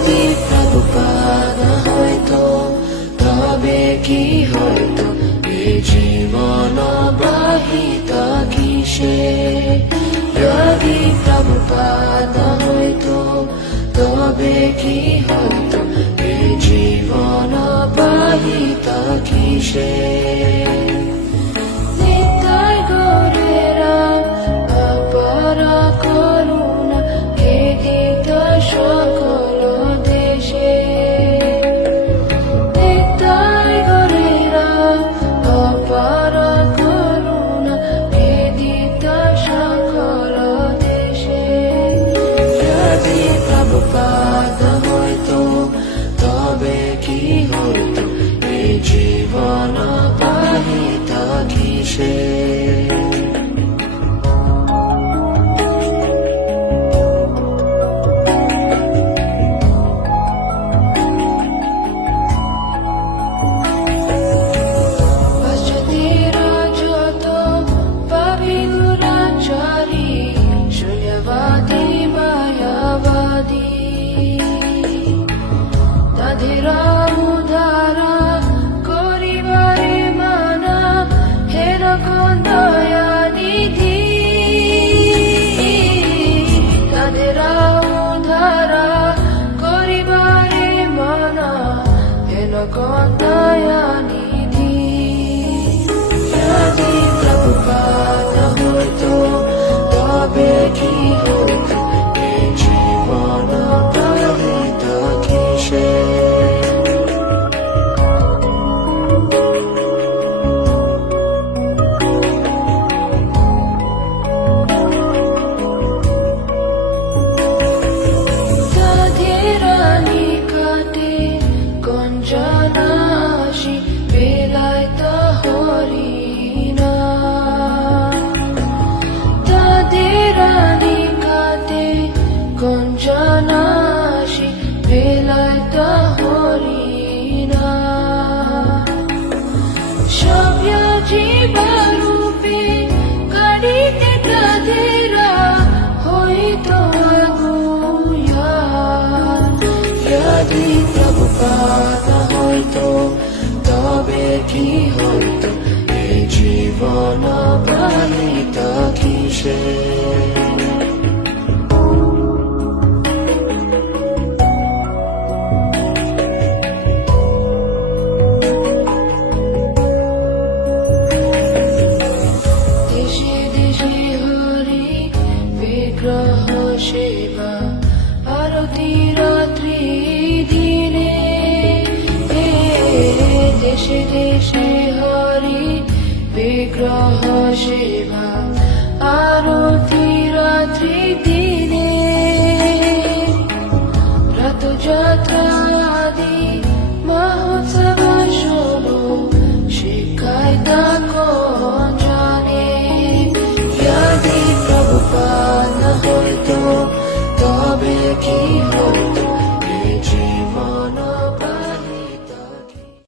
যদি প্রভুপাদ হয়তো তবে কি হয়তো এই জীবন বাহিত কিসে যদি প্রভুপাদ হয়তো তবে কি হয়তো এই জীবন বাহিত কিসে নিতাই গৌরেরা অপার করুণা হে দিত সকল দেশে নিতাই গৌরেরা অপার করুণা হে দিত সকল দেশে যদি প্রভুপাদ হয়তো তবে কি হয়তো এই জীবন বাহিত কিসে দয়ানিধি যদি প্রভুপাদ হয়তো তবে কি হয়তো এই জীবন বাহিত কিসে গঞ্জনাশি বেলায়ত হরিণা সভ্য জীবরূপে কাড়িতে তাদেরা হইত আগুয়া যদি প্রভুপাদ হয়তো তবে কি হয়তো এই জীবন বাহিত কিসে সেবা আরতি রাত্রি দিনে দেশে দেশে হরি বিগ্রহ সেবা আরতি রাত্রি দিনে রথযাত্রা